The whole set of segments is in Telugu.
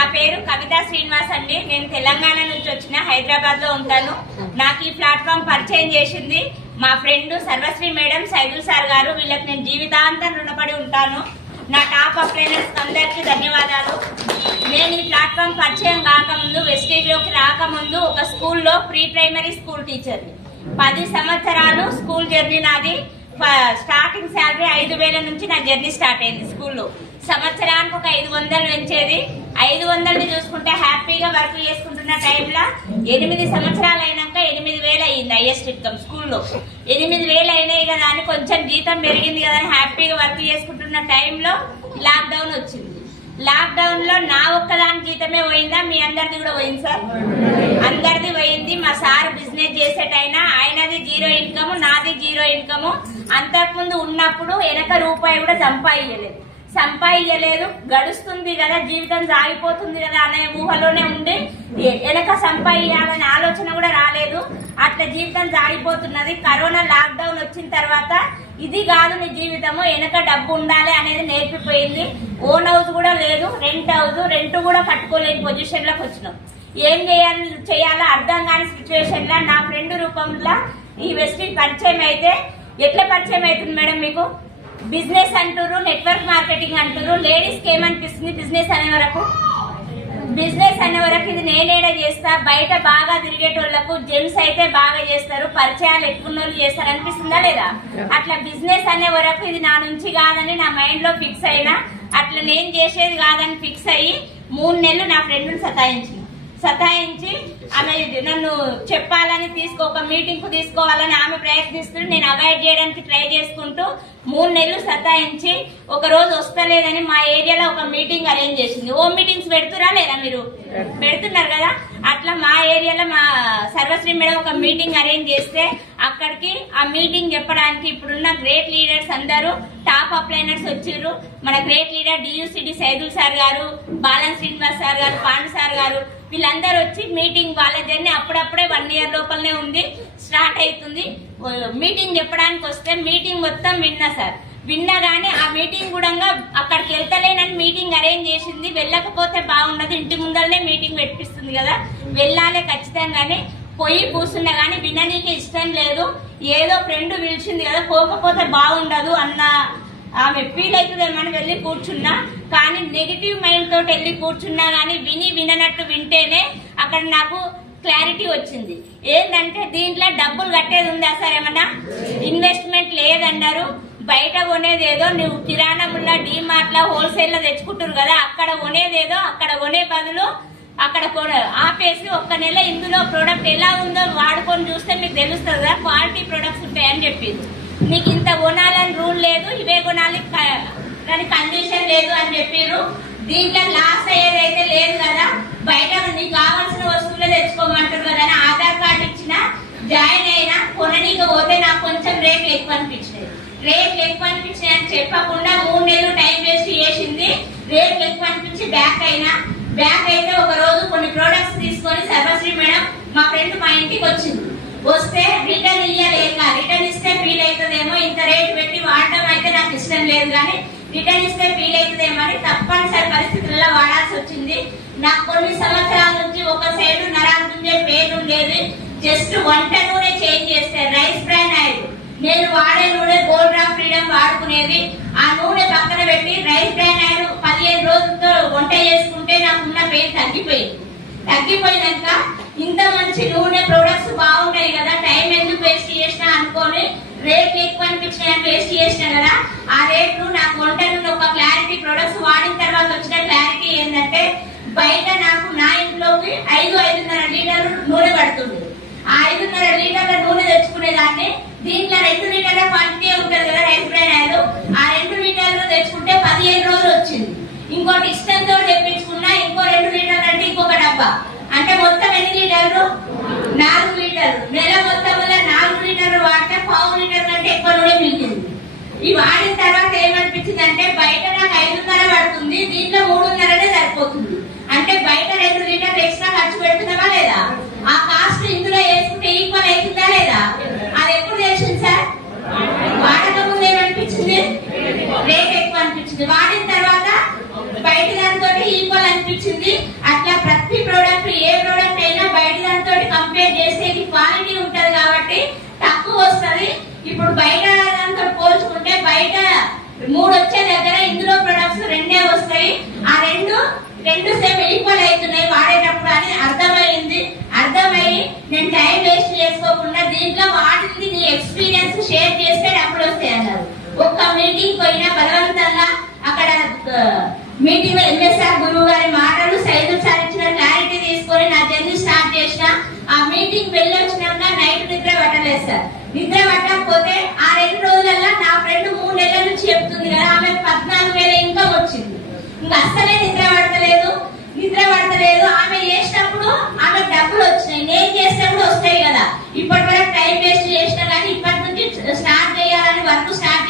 నా పేరు కవిత శ్రీనివాస్ అండి. నేను తెలంగాణ నుంచి వచ్చిన, హైదరాబాద్ లో ఉంటాను. నాకు ఈ ప్లాట్ఫామ్ పరిచయం చేసింది మా friend Sarvashri madam, Saidul sir గారు. వీళ్ళకి నేను జీవితాంతం రుణపడి ఉంటాను. నా టాప్ అప్లైనర్స్ అందరికీ ధన్యవాదాలు. నేను ఈ ప్లాట్ఫామ్ పరిచయం కాకముందు, వెస్టేజ్లోకి రాకముందు ఒక స్కూల్లో ప్రీ ప్రైమరీ స్కూల్ టీచర్ని. 10 సంవత్సరాలు స్కూల్ జర్నీ నాది. స్టార్టింగ్ శాలరీ 5,000 నుంచి నా జర్నీ స్టార్ట్ అయింది స్కూల్లో. సంవత్సరానికి ఒక 500 పెంచేది. 500ని చూసుకుంటే హ్యాపీగా వర్క్ చేసుకుంటున్న టైంలో 8 సంవత్సరాలు అయినాక 8,000 అయ్యింది హైయెస్ట్ ఇన్కమ్ స్కూల్లో. 8,000 అయినాయి కదా అని కొంచెం జీతం పెరిగింది కదా అని హ్యాపీగా వర్క్ చేసుకుంటున్న టైంలో లాక్డౌన్ వచ్చింది. లాక్డౌన్ లో నా ఒక్కదాని జీతమే పోయిందా? మీ అందరిది కూడా పోయింది సార్, అందరిది పోయింది. మా సార్ బిజినెస్ చేసేటైనా ఆయనది 0 ఇన్కమ్, నాది 0 ఇన్కమ్. అంతకుముందు ఉన్నప్పుడు వెనక రూపాయి కూడా సంపాదించలేదు. గడుస్తుంది కదా, జీవితం సాగిపోతుంది కదా అనే ఊహలోనే ఉండి వెనక సంపాదించాలనే ఆలోచన కూడా రాలేదు. అట్లా జీవితం సాగిపోతున్నది. కరోనా లాక్డౌన్ వచ్చిన తర్వాత ఇది కాదు నీ జీవితము, వెనక డబ్బు ఉండాలి అనేది నేర్పిపోయింది. ఓన్ హౌస్ కూడా లేదు, రెంట్ కూడా కట్టుకోలేని పొజిషన్ లోకి వచ్చినాం. ఏం చేయాలో అర్థం కాని సిచ్యువేషన్ లా నా ఫ్రెండ్ రూపంలో ఈ వెస్టింగ్ పరిచయం అయితే, ఎట్లా పరిచయం అవుతుంది మేడం మీకు? బిజినెస్ అంటారు, నెట్వర్క్ మార్కెటింగ్ అంటారు. లేడీస్కి ఏమనిపిస్తుంది బిజినెస్ అనే వరకు ఇది నేనేడా చేస్తా, బయట బాగా తిరిగేటోళ్లకు జెంట్స్ అయితే బాగా చేస్తారు, పరిచయాలు ఎక్కువ చేస్తారు అనిపిస్తుందా లేదా? అట్లా బిజినెస్ అనే వరకు ఇది నా నుంచి కాదని నా మైండ్ లో ఫిక్స్ అయినా, అట్లా నేను చేసేది కాదని ఫిక్స్ అయ్యి 3 నెలలు నా ఫ్రెండ్ని సతాయించి ఆమె నన్ను చెప్పాలని ఒక మీటింగ్ కు తీసుకోవాలని ఆమె ప్రయత్నిస్తూ నేను అవాయిడ్ చేయడానికి ట్రై చేసుకుంటూ 3 నెలలు సతాయించి ఒక రోజు వస్తలేదని మా ఏరియాలో ఒక మీటింగ్ అరేంజ్ చేసింది. హోమ్ మీటింగ్స్ పెడుతురా లేదా? మీరు పెడుతున్నారు కదా. అట్లా మా ఏరియాలో మా సర్వశ్రీ మేడం ఒక మీటింగ్ అరేంజ్ చేస్తే అక్కడికి ఆ మీటింగ్ చెప్పడానికి ఇప్పుడున్న గ్రేట్ లీడర్స్ అందరూ టాప్ అప్లైనర్స్ వచ్చిర్రు. మన గ్రేట్ లీడర్ డియూసిడి సైదుల్ సార్ గారు, బాలన్ శ్రీనివాస్ సార్ గారు, పాండు సార్ గారు, వీళ్ళందరూ వచ్చి మీటింగ్ వాళ్ళ జర్నీ అప్పుడప్పుడే 1 ఇయర్ లోపలనే ఉంది, స్టార్ట్ అవుతుంది. మీటింగ్ చెప్పడానికి వస్తే మీటింగ్ మొత్తం విన్నా గానీ ఆ మీటింగ్ కూడా అక్కడికి వెళ్తలేనని మీటింగ్ అరేంజ్ చేసింది. వెళ్ళకపోతే బాగుండదు, ఇంటి ముందరనే మీటింగ్ పెట్టిస్తుంది కదా, వెళ్ళాలి ఖచ్చితంగానే. పోయి కూర్చున్నా గానీ విననీకి ఇష్టం లేదు. ఏదో ఫ్రెండ్ పిలిచింది కదా, పోకపోతే బాగుండదు అన్న ఆమె ఫీల్ అవుతుందేమని వెళ్ళి కూర్చున్నా. కానీ నెగిటివ్ మైండ్ తోటి వెళ్ళి కూర్చున్నా గానీ విననట్టు వింటేనే అక్కడ నాకు క్లారిటీ వచ్చింది. ఏంటంటే దీంట్లో డబ్బులు కట్టేది ఉందా సార్? ఏమన్నా ఇన్వెస్ట్మెంట్ లేదన్నారు. బయట కొనేదేదో నువ్వు కిరాణంలో, డీమార్ట్ లో, హోల్సేల్ లో తెచ్చుకుంటారు కదా, అక్కడ కొనేదేదో అక్కడ కొనే బదులు అక్కడ ఆపేసి 1 నెల ఇందులో ప్రోడక్ట్ ఎలా ఉందో వాడుకొని చూస్తే మీకు తెలుస్తుంది కదా, క్వాలిటీ ప్రొడక్ట్స్ ఉంటాయని చెప్పింది. నీకు ఇంత కొనాలని రూల్ లేదు, ఇవే కొనాలి కానీ కండిషన్ లేదు అని చెప్పారు. దీంట్లో లాస్ అయ్యేదైతే లేదు కదా, బయట నీకు కావాల్సిన వస్తువులే తెచ్చుకోమంటారు కదా అని ఆధార్ కార్డు ఇచ్చిన, జాయిన్ అయినా. కొననీకి పోతే నాకు కొంచెం రేట్లు ఎక్కువ అనిపించినాయి అని చెప్పకుండా 3 నెలలు టైం వేస్ట్ చేసింది. రేట్లు ఎక్కువ అనిపించి బ్యాక్ అయితే ఒక రోజు కొన్ని ప్రోడక్ట్స్ తీసుకొని సర్వశ్రీ మేడం మా ఫ్రెండ్ మా ఇంటికి వచ్చింది. వస్తే రిటర్న్ ఇస్తే ఫీల్ అవుతుందేమో, ఇంత రేటు పెట్టి వాడటం అయితే నాకు ఇష్టం లేదు కానీ రిటర్న్ ఇస్తే ఫీల్ అవుతుందేమో అని తప్పనిసరి పరిస్థితుల్లో వాడాల్సి వచ్చింది. నాకు కొన్ని సంవత్సరాల నుంచి ఒక సైడ్ నరాంజే పేరు ఉండేది. జస్ట్ వంట నూనె చేంజ్ చేస్తే రైస్ బ్రాండ్ ఆయిల్, నేను వాడే నూనె గోల్డ్ డ్రాప్ ఫ్రీడమ్ వాడుకునేది. ఆ నూనె పక్కన పెట్టి రైస్ బ్రాండ్ ఆయిల్ 15 రోజులతో వంట చేసుకుంటే నాకున్న పెయిన్ తగ్గిపోయినాక ఇంత మంచి నూనె ప్రొడక్ట్స్ బాగుంటాయి కదా, టైం ఎందుకు వేస్ట్ చేసినా అనుకోని రేట్లు ఎక్కువ అనిపించినాయని వేస్ట్ చేసినా కదా. ఆ రేట్లు నాకు వంట నూనె ఒక క్లారిటీ, ప్రొడక్ట్స్ వాడిన తర్వాత వచ్చిన క్లారిటీ ఏంటంటే, బయట నాకు నా ఇంట్లోకి 5-5.5 లీటర్లు నూనె పడుతుంది. ఆ 5.5 లీటర్ల నూనె తెచ్చుకునేదాన్ని దీంట్లో 2 లీటర్ల క్వాంటిటీ ఉంటుంది కదా రైస్ బ్రాండ్ ఆయిల్, ఆ 2 లీటర్లు తెచ్చుకుంటే 15 రోజులు వచ్చింది. ఇంకోటి ఇష్టంతో తెప్పించుకున్నా, ఇంకో 2 లీటర్లు అంటే ఇంకొక డబ్బా, అంటే మొత్తం ఎన్ని లీటర్లు? 4 లీటర్లు. నెల మొత్తంలో 4 లీటర్లు వాడితే 1/2 లీటర్ కంటే ఎక్కువ నూనె మిగిలింది. ఈ వాడిన తర్వాత ఏమనిపించింది అంటే, బయట నాకు 5.5 పడుతుంది, దీంట్లో 3.5 సరిపోతుంది. అంటే బయట 2 లీటర్లు ఎక్స్ట్రా ఖర్చు పెడుతున్నావా లేదా? ఆ కాస్ట్ ఇందులో వేసుకుంటే ఈక్వల్ అవుతుందా లేదా? అది ఎప్పుడు తెలిసింది సార్? వాడక ముందు ఏమనిపించింది? రేట్ ఎక్కువ అనిపించింది. వాడిన తర్వాత బయట దానితో ఈక్వల్ అనిపించింది. వచ్చింది. అట్లా ప్రతి ప్రోడక్ట్ ఏ ప్రోడక్ట్ అయినా బయట దాంతో కంపేర్ చేస్తే ఇది క్వాలిటీ ఉంటది కాబట్టి తక్కువ వస్తుంది. ఇప్పుడు బయట దాంతో పోల్చుకుంటే బయట 3 వచ్చే దగ్గర ఇందులో ప్రొడక్ట్స్ 2 వస్తాయి. ఆ రెండు సేమ్ ఈక్వల్ అవుతున్నాయి వాడేటప్పుడు అని అర్థమయ్యి నేను టైం వేస్ట్ చేసుకోకుండా దీంట్లో వాటిని నీ ఎక్స్పీరియన్స్ షేర్ చేస్తే డబ్బులు వస్తాయి అన్నారు. ఒక్క మీటింగ్ పోయినా బలవంతంగా అక్కడ మీటింగ్ లో ఎంఎస్ఆర్ గురువు గారి మాటలు సైదుల్ సార్ ఇచ్చిన క్లారిటీ తీసుకొని నా జర్నీ స్టార్ట్ చేసిన. ఆ మీటింగ్ వెళ్ళొచ్చినాక నైట్ నిద్ర పట్టలేదు సార్. నిద్ర పట్టకపోతే ఆ 2 రోజులలో నా ఫ్రెండ్ 3 నెలల నుంచి చెప్తుంది కదా, ఆమె 14,000 ఇన్కమ్ వచ్చింది. ఇంకా అస్సలే నిద్ర పడతలేదు. ఆమె చేసినప్పుడు ఆమె డబ్బులు వచ్చినాయి, నేను చేసినప్పుడు వస్తాయి కదా. ఇప్పటి వరకు టైం వేస్ట్ చేసినా కానీ ఇప్పటి నుంచి స్టార్ట్ చేయాలని వర్క్ స్టార్ట్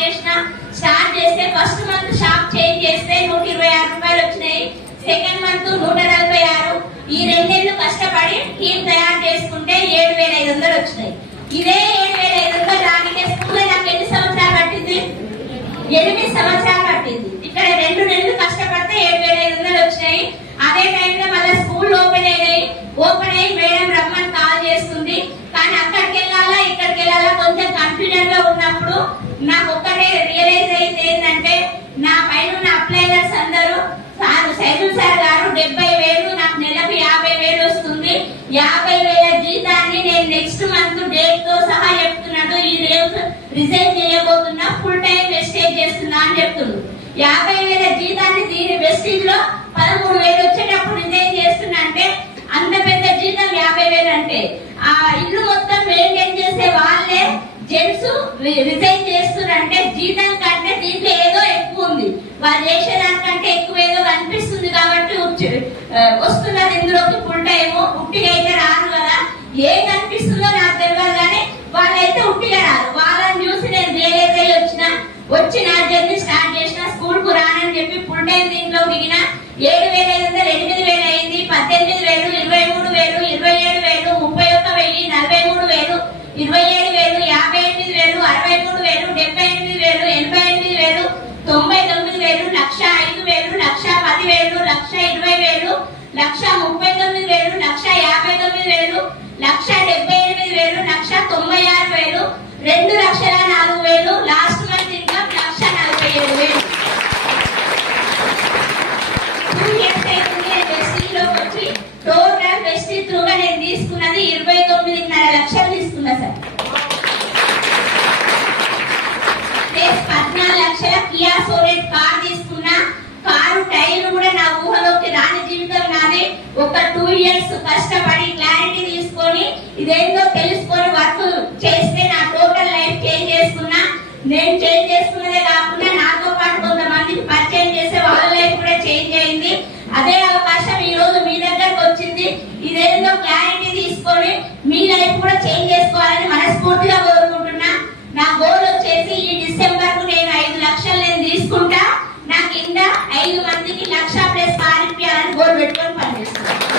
చేస్తే ఫస్ట్ మంత్ షాప్ చేంజ్ చేస్తే 126 రూపాయలు వచ్చినాయి. Second month 146. ఈ 2 నెలలు కష్టపడి టీం తయారు చేసుకుంటే 7,500 వచ్చినాయి. ఇదే 7,500 రానికే స్కూల్లో నాకు ఎన్ని సంవత్సరాలు పట్టింది? 8 సంవత్సరాలు పట్టింది. ఇక్కడ 2 నెలలు కష్టపడితే 7,500 వచ్చినాయి. అదే టైంలో మళ్ళీ స్కూల్ ఓపెన్ అయ్యి మేడం రమ్మని కాల్ చేస్తుంది. కానీ అక్కడికి వెళ్ళాలా ఇక్కడికి వెళ్ళాలా కొంచెం కన్ఫ్యూజన్ లో ఉన్నప్పుడు నాకు ఒక్కటే రియలైజ్ అయింది ఏంటంటే, నా పైన ఉన్న అప్లైనర్స్ అందరూ సైదుల్ సార్ గారు 70,000 నాకు నెలకు 50,000 వస్తుంది. 50,000 జీతాన్ని నేను నెక్స్ట్ మంత్ డేట్ తో సహా చెప్తున్నాడు. ఈ రోజు రిజైన్ చేయబోతున్నా, ఫుల్ టైం వెస్టేజ్ చేస్తున్నా అని చెప్తున్నాడు. 50,000 జీతాన్ని దీని వెస్టేజ్ లో 13,000 వచ్చేటప్పుడు రిజైన్ చేస్తున్నా అంటే అంత పెద్ద జీతం 50,000 అంటే ఆ ఇల్లు మొత్తం మెయింటైన్ చేసే వాళ్ళే జెంట్స్ రిజైన్ చేస్తున్నారంటే జీతం కంటే దీంట్లో ఏదో ఎక్కువ ఉంది. వాళ్ళు చేసేదానికంటే ఎక్కువ ఏదో కనిపిస్తుంది కాబట్టి వస్తున్నారు ఇందులోకి ఫుల్ టైమ్. ఉట్టిగా అయితే రారు కదా. ఏం కనిపిస్తుందో నాకు తెలియదు కానీ వాళ్ళైతే ఉట్టిగా రారు. వాళ్ళని చూసి నేను రియలైజ్ అయ్యి వచ్చి నా జర్నీ స్టార్ట్ చేసిన. స్కూల్ కు రానని చెప్పి ఫుల్ టైం దీంట్లో దిగిన. 7,500 8,000 అయింది. 18,000 23,000 27,000 31,000 43,000 27,000 58,000 63,000 78,000 88,000 99,000 1,05,000 1,10,000 1,20,000 1,39,000 1,59,000 1,78,000 1,96,000 2,04,000 లాస్ట్ మంత్ ఇన్కమ్ 1,47,000. 2 years అవుతుంది వెస్టిజ్ లోకి వచ్చి. టోటల్ వెస్టిజ్ త్రూగా నేను తీసుకున్నది 29,5 లక్షలు తీసుకున్నా సార్. 14 లక్షల కియా సోనెట్ కార్ తీసుకున్నా. కారు టైర్ కూడా నా ఊహలోకి రాని జీవితం నాది. ఒక 2 years కష్టపడి క్లారిటీ తీసుకొని ఇదేందో తెలుసుకొని వర్క్ చేస్తే నా టోటల్ లైఫ్ చేంజ్ చేసుకున్నా. నేను చేంజ్ చేసుకున్నదే కాకుండా నాతో పాటు కొంతమందికి పరిచయం చేస్తే వాళ్ళ లైఫ్ కూడా చేంజ్ అయింది. అదే అవకాశం ఈ రోజు మీ దగ్గరకు వచ్చింది. ఇదేందో క్లారిటీ తీసుకొని మీ లైఫ్ కూడా చేంజ్ చేసుకోవాలని మనస్ఫూర్తిగా కోరుకుంటున్నా. నా గోల్ వచ్చేసి ఈ డిసెంబర్ కు నేను 5 లక్షలు నేను తీసుకుంటా. నా కింద 5 మందికి 1,00,000+ కార్ ఇప్పించాలని గోల్ పెట్టుకొని పనిచేస్తున్నాను.